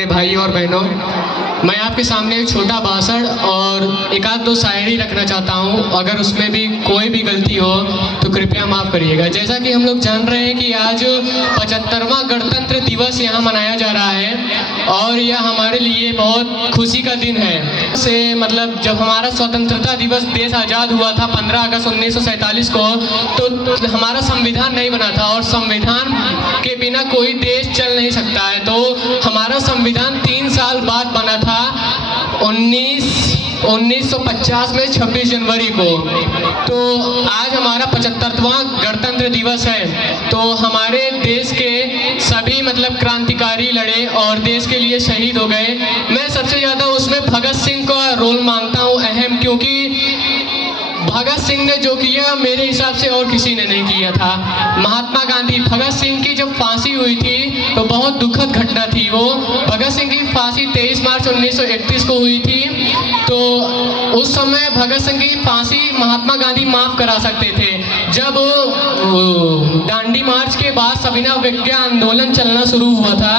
मेरे भाई और बहनों, मैं आपके सामने एक छोटा भाषण और एक आध दो शायरी रखना चाहता हूँ। अगर उसमें भी कोई भी गलती हो तो कृपया माफ़ करिएगा। जैसा कि हम लोग जान रहे हैं कि आज 75वां गणतंत्र दिवस यहाँ मनाया जा रहा है और यह हमारे लिए बहुत खुशी का दिन है। से मतलब जब हमारा स्वतंत्रता दिवस देश आज़ाद हुआ था 15 अगस्त 1947 को, तो हमारा संविधान नहीं बना था और संविधान के बिना कोई देश चल नहीं सकता है। तो हमारा संविधान 3 साल बाद बना था 1950 में 26 जनवरी को। तो आज हमारा 75वां गणतंत्र दिवस है। तो हमारे देश के सभी मतलब क्रांतिकारी लड़े और देश के लिए शहीद हो गए। मैं सबसे ज़्यादा उसमें भगत सिंह का रोल मानता हूँ अहम, क्योंकि भगत सिंह ने जो किया मेरे हिसाब से और किसी ने नहीं किया था। महात्मा गांधी, भगत सिंह की जब फांसी हुई थी तो बहुत दुखद घटना थी वो। भगत सिंह की फांसी 23 मार्च 1931 को हुई थी। तो उस समय भगत सिंह की फांसी महात्मा गांधी माफ़ करा सकते थे। जब दांडी मार्च के बाद सविनय अवज्ञा आंदोलन चलना शुरू हुआ था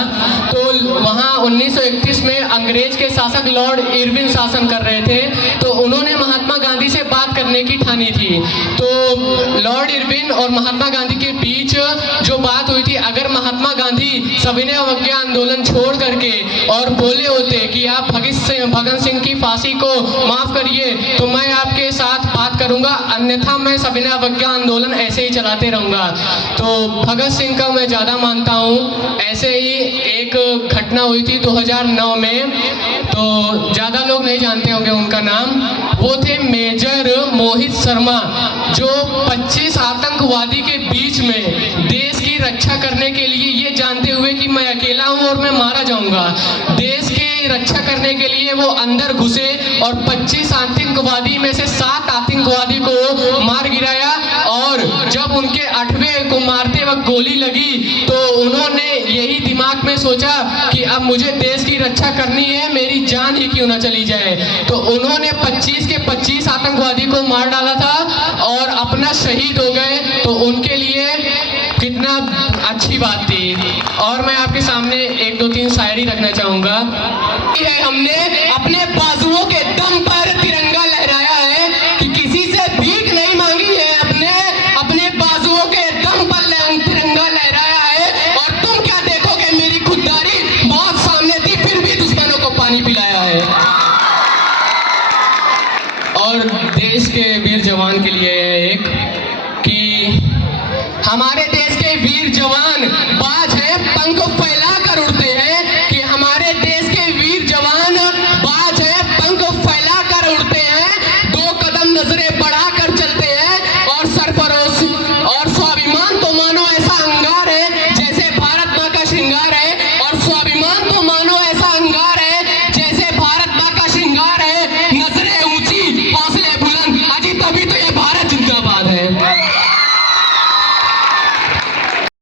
तो वहाँ 1931 में अंग्रेज के शासक लॉर्ड इरविन शासन कर रहे थे। तो उन्होंने महात्मा गांधी से बात करने की ठानी थी। तो लॉर्ड इरविन और महात्मा गांधी के बीच जो बात हुई थी, अगर महात्मा गांधी सविनय अवज्ञा आंदोलन छोड़ करके और बोले होते कि आप भगत सिंह की फांसी को माफ़ करिए तो मैं आपके साथ बात करूंगा, अन्यथा मैं सविनय अवज्ञा आंदोलन ऐसे ही चलाते रहूंगा। तो भगत सिंह का मैं ज़्यादा मानता हूँ। ऐसे ही एक घटना हुई थी 2009 में, तो ज़्यादा लोग नहीं जानते होंगे उनका नाम। वो थे मेजर मोहित शर्मा, जो 25 आतंकवादी के बीच में देश की रक्षा करने के लिए, ये जानते हुए कि मैं अकेला हूँ और मैं मारा जाऊंगा, देश की रक्षा करने के लिए वो अंदर घुसे और 25 आतंकवादी में से 7 आतंकवादी को मार गिराया। और जब उनके 8वें को मारते वक्त गोली लगी तो उन्होंने यही दिमाग में सोचा कि अब मुझे देश की रक्षा करनी है, मेरी जान ही क्यों ना चली जाए। तो उन्होंने 25 के 25 आतंकवादी को मार डाला था और अपना शहीद हो गए। तो उनके लिए कितना अच्छी बात थी। और मैं आपके सामने 1 2 3 शायरी रखना चाहूँगा। हमने अपने बाजुओं के दम पर तिरंगा लहराया है कि किसी से भीख नहीं मांगी है, अपने बाजुओं के दम पर तिरंगा लहराया है। और तुम क्या देखोगे, मेरी खुददारी बहुत सामने थी, फिर भी दुश्मनों को पानी पिलाया है। और देश के वीर जवान के लिए